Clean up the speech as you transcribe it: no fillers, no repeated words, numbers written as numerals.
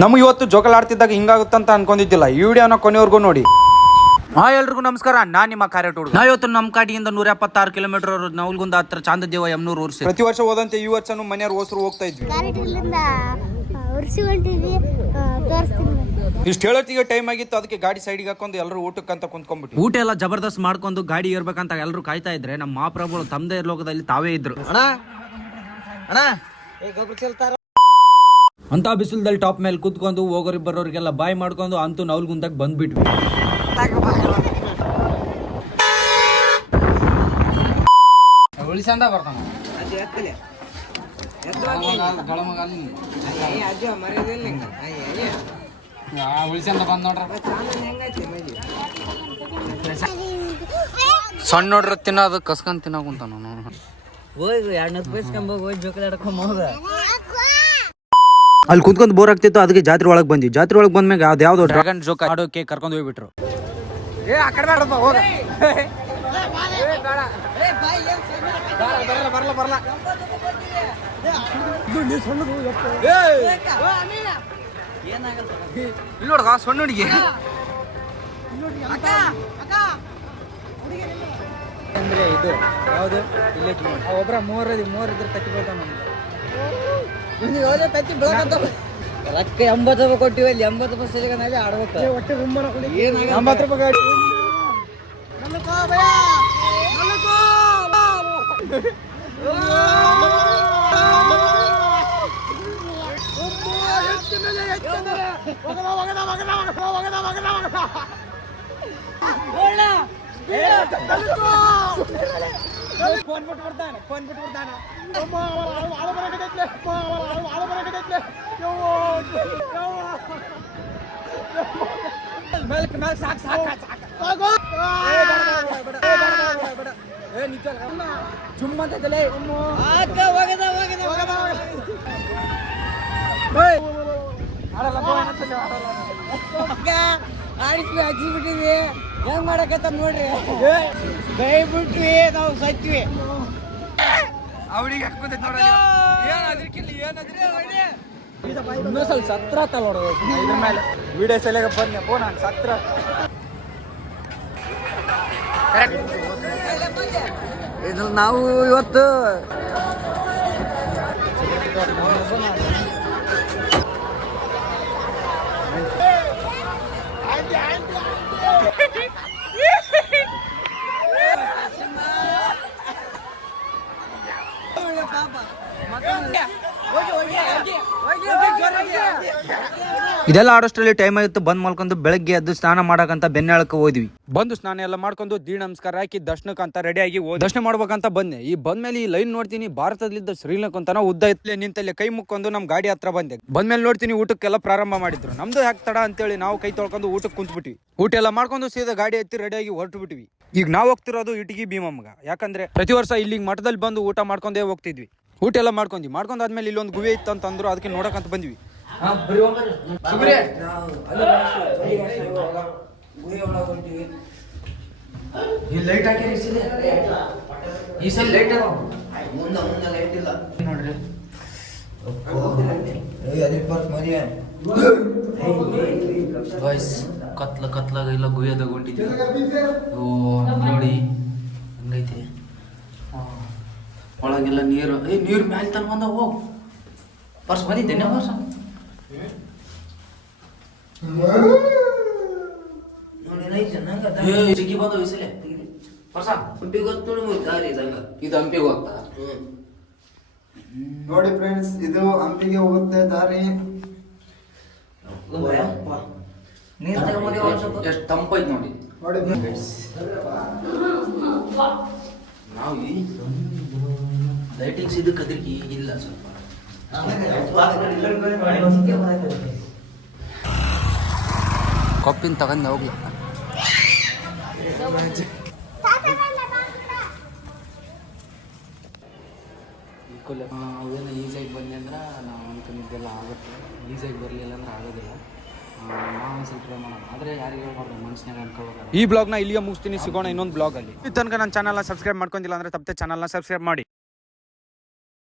ನಮ್ಗೆ ಇವತ್ತು ಜೋಕಲಾಡ್ತಿದ್ದಾಗ ಹಿಂಗಾಗುತ್ತಂತ ಅನ್ಕೊಂಡಿದ್ದಿಲ್ಲ. ಈ ವಿಡಿಯೋನ ಕೊನೆವರೆಗೂ ನೋಡಿ. ಎಲ್ರಿಗೂ ನಮಸ್ಕಾರ, ನಾನ್ ನಿಮ್ಮ ಕಾರ್ಯಟ್ ಹುಡುಗ. ನಾ ಇವತ್ತು ನಮ್ಮ ಕಾಡಿಯಿಂದ 176 ಕಿಲೋಮೀಟರ್ ನವಲ್ಗುಂದ ಹತ್ರ ಚಾಂದದೇವ ಯಮ್ನೂರು ಊರ್ಸಿ. ಪ್ರತಿ ವರ್ಷ ಹೋದಂತೆ ಈ ವರ್ಷನೂ ಮನೆಯವ್ರು ಹೋಸರು ಹೋಗ್ತಾ ಇದ್ವಿ. ಇಷ್ಟು ಹೇಳೋತ್ತಿಗೆ ಟೈಮ್ ಆಗಿತ್ತು. ಅದಕ್ಕೆ ಗಾಡಿ ಸೈಡ್ಗೆ ಹಾಕೊಂಡು ಎಲ್ಲರೂ ಊಟಕ್ಕಂತ ಕುಂತ್ಕೊಂಡ್ಬಿಟ್ಟು ಊಟ ಎಲ್ಲ ಜಬರ್ದಸ್ತ್ ಮಾಡ್ಕೊಂಡು ಗಾಡಿ ಇರ್ಬೇಕಂತ ಎಲ್ಲರೂ ಕಾಯ್ತಾ ಇದ್ರೆ ನಮ್ಮ ಮಹಾಪ್ರಭುಗಳು ತಮ್ಮದೇ ಲೋಕದಲ್ಲಿ ತಾವೇ ಇದ್ರು. ಅಂತ ಬಿಸಿಲದಲ್ಲಿ ಟಾಪ್ ಮೇಲೆ ಕೂತ್ಕೊಂಡು ಹೋಗೋರಿ ಬರೋರಿಗೆಲ್ಲ ಬಾಯ್ ಮಾಡ್ಕೊಂಡು ಅಂತೂ ನವಲ್ಗುಂದಾಗ ಬಂದ್ಬಿಟ್ವಿ. ಉಳಿಸಂದ ಬರ್ತಾನ ಉಳಿಸಂದ ಬಂದ್ ನೋಡ್ರ. ಸಣ್ಣ ನೋಡ್ರ ತಿನ್ನೋದು ಕಸ್ಕೊಂಡ್ ತಿನ್ನಕುಂತ ನಾನು ಅಲ್ಲಿ ಕುಂತ್ಕೊಂಡು ಬೋರ್ ಆಗ್ತಿತ್ತು. ಅದಕ್ಕೆ ಜಾತ್ರೆ ಒಳಗೆ ಬಂದ್ವಿ. ಜಾತ್ರೆ ಒಳಗೆ ಬಂದ್ಮ್ಯಾಗ ಅದ್ಯಾವ್ದೋ ಡ್ರ್ಯಾಗನ್ ಜೋಕ್ ಆಡೋಕೆ ಕರ್ಕೊಂಡು ಹೋಗ್ಬಿಟ್ರು. ಇಲ್ಲಿ ನೋಡ್ಗ ಸಣ್ಣ ಹುಡುಗಿ ಅಂದ್ರೆ ಇದು ಯಾವ್ದು ಇಲ್ಲೇ ಒಬ್ರ ಮೂವರಿದ್ರೆ ತತ್ತಿ ಬೀಳ್ತಾವ. ನಮ್ದು ತತ್ತಿ ಬೆಳಕಂತ ರೊಕ್ಕ 80 ರೂಪಾಯಿ ಕೊಟ್ಟಿವಿ. ಅಲ್ಲಿ 80 ರೂಪಾಯಿ ಸಲಿಗೆ ಆಡ್ಬೇಕು. ಒಟ್ಟೆ 80 ರೂಪಾಯಿ ಫೋನ್ ಬಿಟ್ಟು ಬರ್ತಾನೆ. ಹಚ್ಚಿಬಿಟ್ಟಿವಿ. ಹೆಂಗ್ ಮಾಡಕತ್ತ ನೋಡ್ರಿ. ಕೈ ಬಿಟ್ವಿ, ನಾವು ಸತ್ವಿ. ಅವಳಿಗೆ ಸ್ವಲ್ಪ ಸತ್ರ ಇದ್ರ ಮೇಲೆ ವಿಡಿಯೋ ಸೆಲೆಗ ಬಂದ್ನಪ್ಪ ನಾನು ಸತ್ರ. ಇದು ನಾವು ಇವತ್ತು ಇದೆಲ್ಲ ಆಡೋಷ್ಟರಲ್ಲಿ ಟೈಮ್ ಆಗಿತ್ತು. ಬಂದ್ ಮಾಡ್ಕೊಂಡು ಬೆಳಗ್ಗೆ ಎದ್ದು ಸ್ನಾನ ಮಾಡಕಂತ ಬೆನ್ನೆಳಕ್ಕೆ ಹೋದ್ವಿ. ಬಂದು ಸ್ನಾನ ಎಲ್ಲ ಮಾಡ್ಕೊಂಡು ದೀ ನಮಸ್ಕಾರ ಹಾಕಿ ದರ್ಶನಕ್ಕಂತ ರೆಡಿ ಆಗಿ ದರ್ಶನ ಮಾಡ್ಬೇಕಂತ ಬಂದೆ. ಈ ಬಂದ್ಮೇಲೆ ಈ ಲೈನ್ ನೋಡ್ತೀನಿ, ಭಾರತದಲ್ಲಿದ್ದ ಶ್ರೀಲಂಕಾ ಅಂತಾನ ಉದ್ದ ಇತ್ತಲೆ ನಿಂತಲ್ಲಿ ಕೈ ಮುಕ್ಕೊಂಡು ನಮ್ ಗಾಡಿ ಹತ್ರ ಬಂದೆ. ಬಂದ್ಮೇಲೆ ನೋಡ್ತೀನಿ ಊಟಕ್ಕೆಲ್ಲ ಪ್ರಾರಂಭ ಮಾಡಿದ್ರು. ನಮ್ದು ಯಾಕೆ ತಡ ಅಂತೇಳಿ ನಾವು ಕೈ ತೊಳ್ಕೊಂಡು ಊಟಕ್ಕೆ ಕುಂತ್ಬಿಟ್ವಿ. ಊಟ ಎಲ್ಲ ಮಾಡ್ಕೊಂಡು ಸೀದಾ ಗಾಡಿ ಎತ್ತಿ ರೆಡಿಯಾಗಿ ಹೊರಟು ಬಿಟ್ವಿ. ಈಗ ನಾವು ಹೋಗ್ತಿರೋದು ಇಟಗಿ ಭೀಮಮ್ಮಗ. ಯಾಕಂದ್ರೆ ಪ್ರತಿ ವರ್ಷ ಇಲ್ಲಿಗೆ ಮಠದಲ್ಲಿ ಬಂದು ಊಟ ಮಾಡ್ಕೊಂಡೇ ಹೋಗ್ತಿದ್ವಿ. ಊಟ ಎಲ್ಲ ಮಾಡ್ಕೊಂಡಾದ್ಮೇಲೆ ಇಲ್ಲೊಂದು ಗುಹೆ ಇತ್ತು ಅಂತ ಅಂದ್ರು. ಅದಕ್ಕೆ ನೋಡಕಂತ ಬಂದ್ವಿ. ಲೈಟ್ ಹಾಕಿರಿ ಈ ಸಲ ಲೈಟ್ ಮುಂದೆ ಲೈಟ್ ಇಲ್ಲ ನೋಡ್ರಿ. ಕತ್ಲಾಗ ಇಲ್ಲ ಗುಹೆದಾಗ ಹೊಂಟಿದ್ವಿ. ನೋಡಿ ಹಂಗೈತಿ. ಒಳಗೆಲ್ಲ ನೀರು ಮ್ಯಾಲೆ ತನ ಬಂದ ಹೋಗ್ ಪರ್ಸ್ ಬಂದಿದ್ದೇನೆ. ವರ್ಷ ಜಿಗಿ ಬಂದ ವಿಸಲೆ ಪರ್ಸ ಹಂಪಿಗೆ ಗೊತ್ತು ಇದು ಹಂಪಿಗೆ ಹೋಗ್ತಾ ನೋಡಿ ಫ್ರೆಂಡ್ಸ್, ಇದು ಹಂಪಿಗೆ ಹೋಗುತ್ತೆ ದಾರಿ. ಎಷ್ಟು ತಂಪೈತ್ ನೋಡಿ. ನಾವು ಲೈಟಿಂಗ್ಸ್ ಇದಕ್ಕೆ ಅದ್ರಿಗೆ ಇಲ್ಲ ಸ್ವಲ್ಪ. ಕಾಪಿನ ತಗೊಂಡು ಹೋಗ್ಲಿ. ಅವೇನೋ ಈಸಿಯಾಗಿ ಬಂದೆ ಅಂದ್ರೆ ನಾವು ಅಂದ್ಕೊಂಡಿದ್ದೆಲ್ಲ ಆಗುತ್ತೆ. ಈಸಿಯಾಗಿ ಬರಲಿಲ್ಲ ಅಂದ್ರೆ ಆಗೋದಿಲ್ಲ. ನಾವು ಸ್ವಲ್ಪ ಟ್ರೈ ಮಾಡೋಣ. ಆದರೆ ಯಾರಿಗೆ ಹೇಳ್ಬಾರ್ದು, ಮನುಷ್ಯನಾಗ ಅನ್ಕೋಬೇಕು. ಈ ಬ್ಲಾಗ್ನ ಇಲ್ಲಿಗೆ ಮುಗಿಸ್ತೀನಿ. ಸಿಗೋಣ ಇನ್ನೊಂದು ಬ್ಲಾಗಲ್ಲಿ. ಈ ತನಕ ನನ್ನ ಚಾನಲ್ನ ಸಬ್ಸ್ಕ್ರೈಬ್ ಮಾಡ್ಕೊಂಡಿಲ್ಲ ಅಂದರೆ ತಪ್ಪದೆ ಚಾನಲ್ನ ಸಬ್ಸ್ಕ್ರೈಬ್ ಮಾಡಿ.